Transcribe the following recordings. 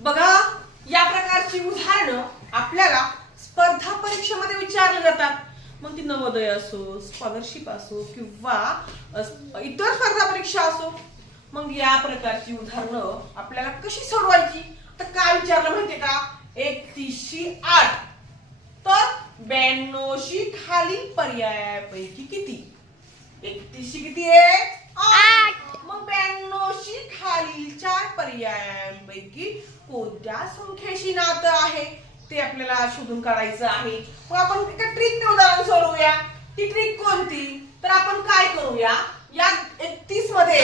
बघा, या प्रकारची उदाहरणं आपल्याला स्पर्धा परीक्षेमध्ये विचारली जातात. मग ती नवोदय असो, स्कॉलरशिप असो किंवा इतर स्पर्धा परीक्षा असो. मग या प्रकारची उदाहरणं आपल्याला कशी सोडवायची? तर काय विचारलं माहितीये का? 3108 तर 92शी खालील पर्यायापैकी किती? 31शी किती आहे? 8. मग 92शी खालील 4 पर्यायांपैकी कोणत्या संख्येशी नातं आहे ते आपल्याला शोधून काढायचं आहे. मग आपण एका ट्रिकने उदाहरण सोडवूया. ती ट्रिक कोणती? तर आपण काय करूया, या 31 मध्ये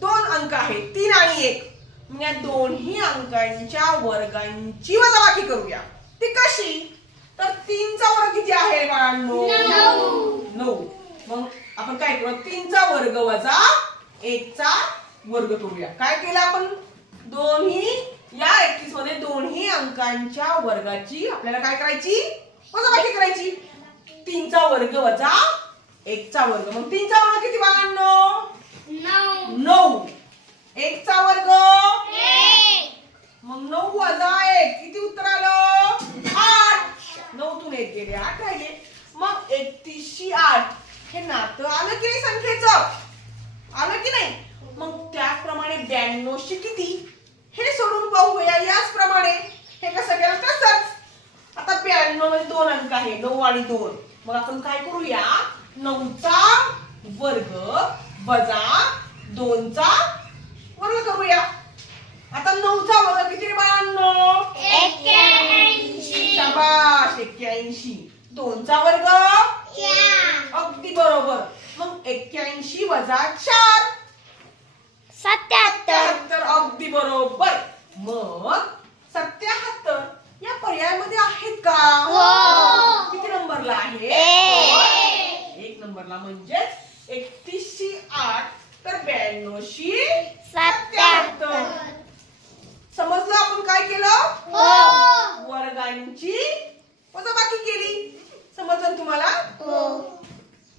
2 अंक आहेत, 3 आणि 1. मग या दोन्ही अंकांच्या वर्गांची वजाबाकी करूया. ती कशी? तर 3 चा वर्ग किती आहे बाळांनो? 9. मग आपण काय करू, 3 चा वर्ग वजा 1 चा वर्ग करूया. काय केलं आपण? दोन्ही या 31 मध्ये दोन्ही अंकांच्या वर्गाची आपल्याला काय करायची? वजाबाकी करायची. 3 चा वर्ग वजा 1 चा वर्ग. मग 3 चा वर्ग किती बाळांनो? 9. 1 चा वर्ग 1. मग 9 वजा 1 किती उत्तर आलं? 8. 9 तून 1 गेले, 8 राहिले. मग 31शी 8 हे नातं आलं की नाही संख्येचं? आलं की नाही? मग त्याचप्रमाणे 92शी किती हे सोडून पाहूया. याच प्रमाणे हे कसं केलं? तसंच. आता 92 मध्ये 2 अंक आहे, 9 आणि 2. मग आपण काय करूया, 9 चा वर्ग वजा 2 चा वर्ग करूया. आता 9 चा वर्ग किती रे बाळांनो? 81. शाबाश, 81. 2 चा वर्ग 4. अगदी बरोबर. मग 81 वजा 4 77. अगदी बरोबर. मग 77 या पर्यायामध्ये आहेत का? हो. किती नंबरला आहे? 1 नंबरला. म्हणजेच 31शी 8 तर 92शी 77. समजलं आपण काय केलं? हो. वर्गांची वजाबाकी केली. समजलं तुम्हाला? हो.